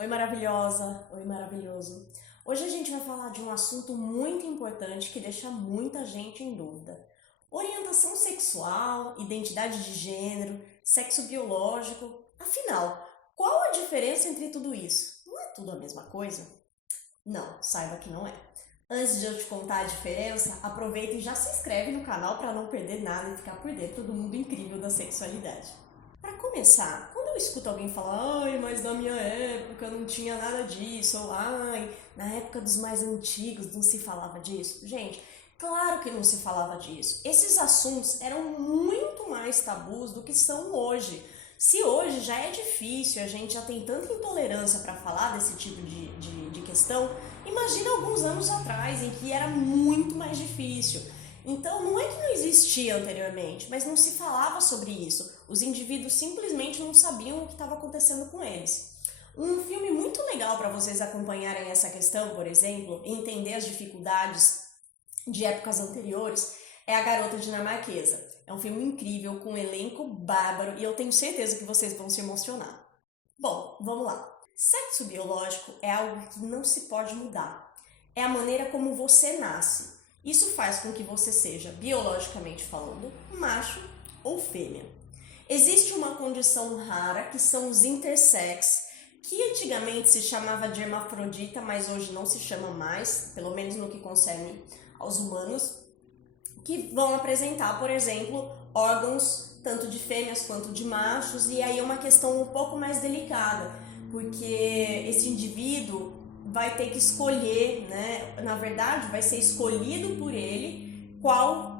Oi, maravilhosa! Oi, maravilhoso! Hoje a gente vai falar de um assunto muito importante que deixa muita gente em dúvida. Orientação sexual, identidade de gênero, sexo biológico. Afinal, qual a diferença entre tudo isso? Não é tudo a mesma coisa? Não, saiba que não é. Antes de eu te contar a diferença, aproveita e já se inscreve no canal para não perder nada e ficar por dentro do mundo incrível da sexualidade. Para começar, quando eu escuto alguém falar, ai, mas na minha época não tinha nada disso, ou ai, na época dos mais antigos não se falava disso. Gente, claro que não se falava disso. Esses assuntos eram muito mais tabus do que são hoje. Se hoje já é difícil, a gente já tem tanta intolerância para falar desse tipo de questão, imagina alguns anos atrás em que era muito mais difícil. Então, não é que não existia anteriormente, mas não se falava sobre isso. Os indivíduos simplesmente não sabiam o que estava acontecendo com eles. Um filme muito legal para vocês acompanharem essa questão, por exemplo, e entender as dificuldades de épocas anteriores, é A Garota Dinamarquesa. É um filme incrível, com um elenco bárbaro, e eu tenho certeza que vocês vão se emocionar. Bom, vamos lá. Sexo biológico é algo que não se pode mudar. É a maneira como você nasce. Isso faz com que você seja, biologicamente falando, macho ou fêmea. Existe uma condição rara que são os intersex, que antigamente se chamava de hermafrodita, mas hoje não se chama mais, pelo menos no que concerne aos humanos, que vão apresentar, por exemplo, órgãos tanto de fêmeas quanto de machos, e aí é uma questão um pouco mais delicada, porque esse indivíduo vai ter que escolher, né? Na verdade, vai ser escolhido por ele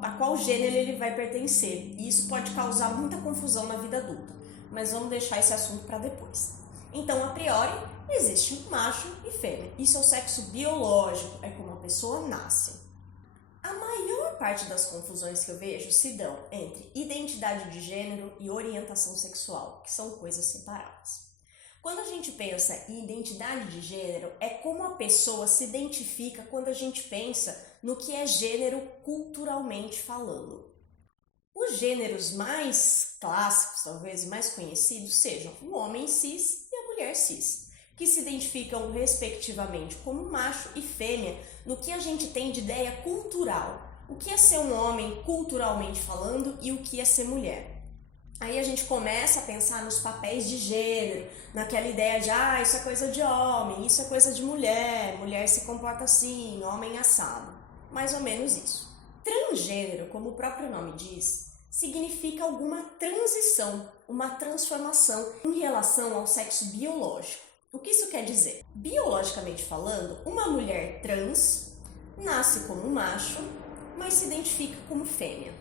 a qual gênero ele vai pertencer. E isso pode causar muita confusão na vida adulta, mas vamos deixar esse assunto para depois. Então, a priori, existe macho e fêmea. Isso é o sexo biológico, é como a pessoa nasce. A maior parte das confusões que eu vejo se dão entre identidade de gênero e orientação sexual, que são coisas separadas. Quando a gente pensa em identidade de gênero, é como a pessoa se identifica quando a gente pensa no que é gênero culturalmente falando. Os gêneros mais clássicos, talvez, e mais conhecidos sejam o homem cis e a mulher cis, que se identificam respectivamente como macho e fêmea no que a gente tem de ideia cultural. O que é ser um homem culturalmente falando e o que é ser mulher. Aí a gente começa a pensar nos papéis de gênero, naquela ideia de isso é coisa de homem, isso é coisa de mulher, mulher se comporta assim, homem assado. Mais ou menos isso. Transgênero, como o próprio nome diz, significa alguma transição, uma transformação em relação ao sexo biológico. O que isso quer dizer? Biologicamente falando, uma mulher trans nasce como macho, mas se identifica como fêmea.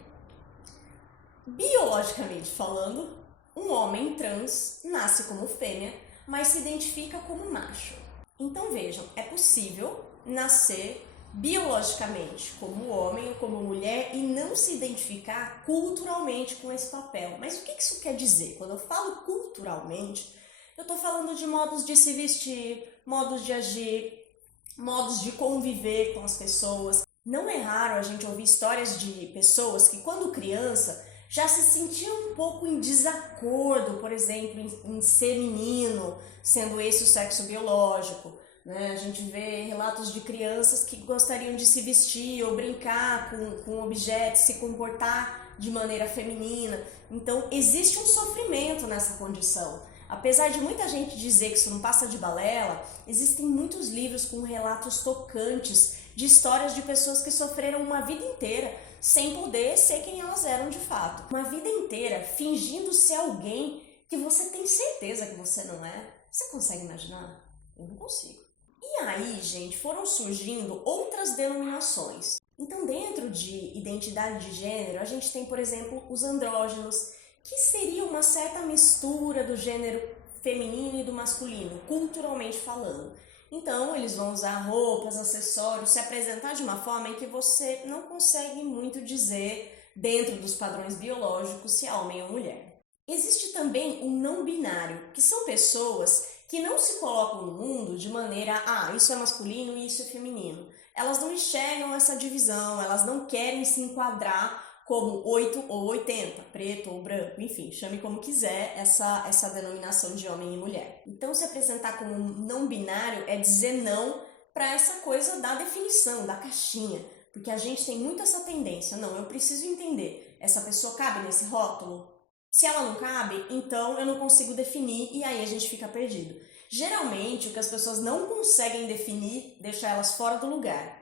Biologicamente falando, um homem trans nasce como fêmea, mas se identifica como macho. Então vejam, é possível nascer biologicamente como homem ou como mulher e não se identificar culturalmente com esse papel. Mas o que isso quer dizer? Quando eu falo culturalmente, eu estou falando de modos de se vestir, modos de agir, modos de conviver com as pessoas. Não é raro a gente ouvir histórias de pessoas que, quando criança, já se sentiam um pouco em desacordo, por exemplo, em ser menino, sendo esse o sexo biológico. Né? A gente vê relatos de crianças que gostariam de se vestir ou brincar com objetos, se comportar de maneira feminina. Então, existe um sofrimento nessa condição. Apesar de muita gente dizer que isso não passa de balela, existem muitos livros com relatos tocantes de histórias de pessoas que sofreram uma vida inteira sem poder ser quem elas eram de fato. Uma vida inteira fingindo ser alguém que você tem certeza que você não é. Você consegue imaginar? Eu não consigo. E aí, gente, foram surgindo outras denominações. Então, dentro de identidade de gênero, a gente tem, por exemplo, os andrógenos, que seria uma certa mistura do gênero feminino e do masculino, culturalmente falando. Então, eles vão usar roupas, acessórios, se apresentar de uma forma em que você não consegue muito dizer, dentro dos padrões biológicos, se é homem ou mulher. Existe também o não binário, que são pessoas que não se colocam no mundo de maneira, isso é masculino e isso é feminino. Elas não enxergam essa divisão, elas não querem se enquadrar como 8 ou 80, preto ou branco, enfim, chame como quiser essa denominação de homem e mulher. Então, se apresentar como não binário é dizer não para essa coisa da definição, da caixinha, porque a gente tem muito essa tendência, não, eu preciso entender, essa pessoa cabe nesse rótulo? Se ela não cabe, então eu não consigo definir e aí a gente fica perdido. Geralmente, o que as pessoas não conseguem definir deixa elas fora do lugar.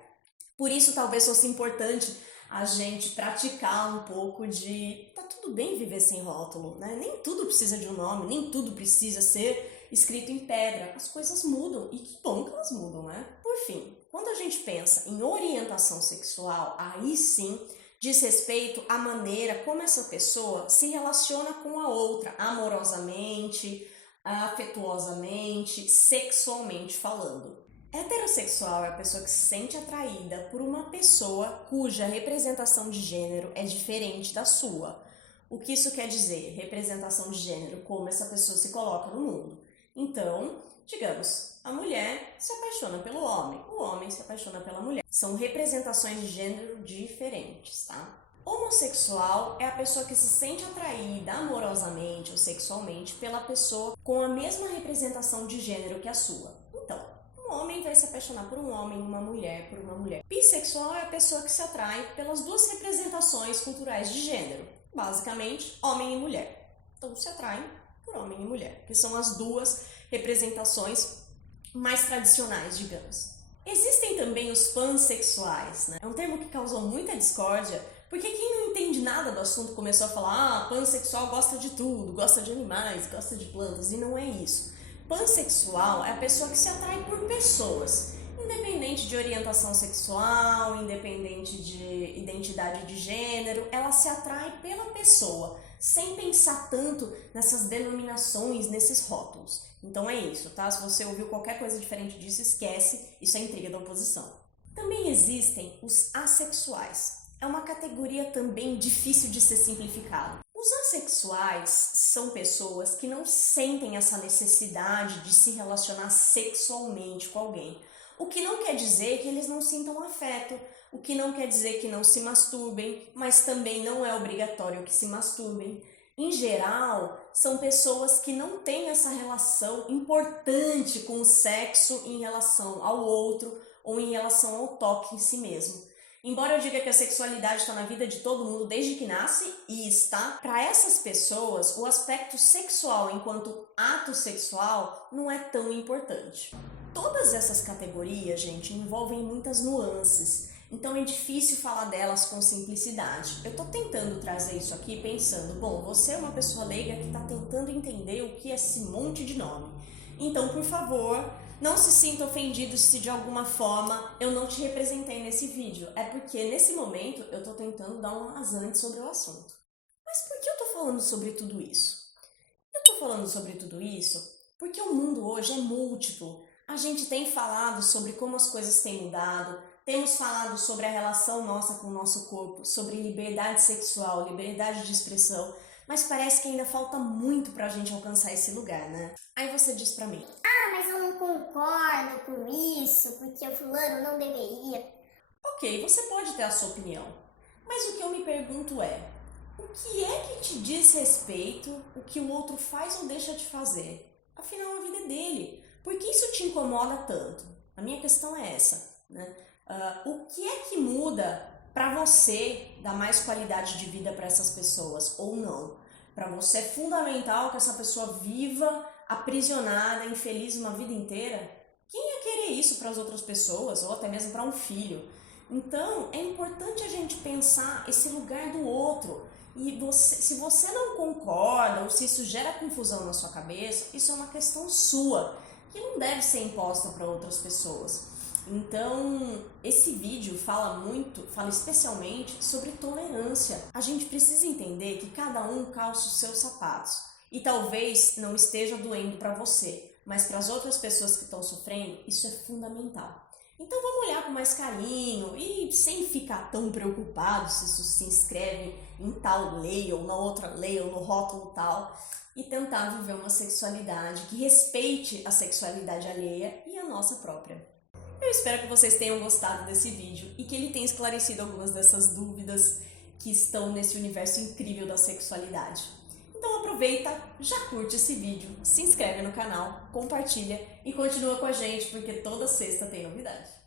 Por isso, talvez fosse importante a gente praticar um pouco de tá tudo bem viver sem rótulo, né? Nem tudo precisa de um nome, nem tudo precisa ser escrito em pedra. As coisas mudam e que bom que elas mudam, né? Por fim, quando a gente pensa em orientação sexual, aí sim diz respeito à maneira como essa pessoa se relaciona com a outra, amorosamente, afetuosamente, sexualmente falando. Heterossexual é a pessoa que se sente atraída por uma pessoa cuja representação de gênero é diferente da sua. O que isso quer dizer? Representação de gênero, como essa pessoa se coloca no mundo. Então, digamos, a mulher se apaixona pelo homem, o homem se apaixona pela mulher. São representações de gênero diferentes, tá? Homossexual é a pessoa que se sente atraída amorosamente ou sexualmente pela pessoa com a mesma representação de gênero que a sua. Então, um homem vai se apaixonar por um homem, uma mulher por uma mulher. Bissexual é a pessoa que se atrai pelas duas representações culturais de gênero, basicamente homem e mulher. Então se atraem por homem e mulher, que são as duas representações mais tradicionais, digamos. Existem também os pansexuais, né? É um termo que causou muita discórdia, porque quem não entende nada do assunto começou a falar pansexual gosta de tudo, gosta de animais, gosta de plantas, e não é isso. Pansexual é a pessoa que se atrai por pessoas, independente de orientação sexual, independente de identidade de gênero, ela se atrai pela pessoa, sem pensar tanto nessas denominações, nesses rótulos. Então é isso, tá? Se você ouviu qualquer coisa diferente disso, esquece, isso é intriga da oposição. Também existem os assexuais. É uma categoria também difícil de ser simplificada. Os assexuais são pessoas que não sentem essa necessidade de se relacionar sexualmente com alguém. O que não quer dizer que eles não sintam afeto, o que não quer dizer que não se masturbem, mas também não é obrigatório que se masturbem. Em geral, são pessoas que não têm essa relação importante com o sexo em relação ao outro ou em relação ao toque em si mesmo. Embora eu diga que a sexualidade está na vida de todo mundo desde que nasce, e está, para essas pessoas, o aspecto sexual enquanto ato sexual não é tão importante. Todas essas categorias, gente, envolvem muitas nuances, então é difícil falar delas com simplicidade. Eu estou tentando trazer isso aqui pensando, bom, você é uma pessoa leiga que está tentando entender o que é esse monte de nome. Então, por favor, não se sinta ofendido se de alguma forma eu não te representei nesse vídeo. É porque nesse momento eu estou tentando dar um rasante sobre o assunto. Mas por que eu estou falando sobre tudo isso? Eu estou falando sobre tudo isso porque o mundo hoje é múltiplo. A gente tem falado sobre como as coisas têm mudado, temos falado sobre a relação nossa com o nosso corpo, sobre liberdade sexual, liberdade de expressão, mas parece que ainda falta muito pra gente alcançar esse lugar, né? Aí você diz pra mim, mas eu não concordo com isso, porque o fulano não deveria. ok, você pode ter a sua opinião, mas o que eu me pergunto é, o que é que te diz respeito o que o outro faz ou deixa de fazer? Afinal, a vida é dele. Por que isso te incomoda tanto? A minha questão é essa, né? O que é que muda para você dar mais qualidade de vida para essas pessoas ou não? Para você é fundamental que essa pessoa viva aprisionada, infeliz uma vida inteira? Quem ia querer isso para as outras pessoas ou até mesmo para um filho? Então, é importante a gente pensar esse lugar do outro. E se você não concorda ou se isso gera confusão na sua cabeça, isso é uma questão sua, que não deve ser imposta para outras pessoas. Então, esse vídeo fala especialmente sobre tolerância. A gente precisa entender que cada um calça os seus sapatos. E talvez não esteja doendo para você, mas para as outras pessoas que estão sofrendo, isso é fundamental. Então vamos olhar com mais carinho e sem ficar tão preocupado se isso se inscreve em tal lei ou na outra lei ou no rótulo tal, e tentar viver uma sexualidade que respeite a sexualidade alheia e a nossa própria. Eu espero que vocês tenham gostado desse vídeo e que ele tenha esclarecido algumas dessas dúvidas que estão nesse universo incrível da sexualidade. Então aproveita, já curte esse vídeo, se inscreve no canal, compartilha e continua com a gente porque toda sexta tem novidade.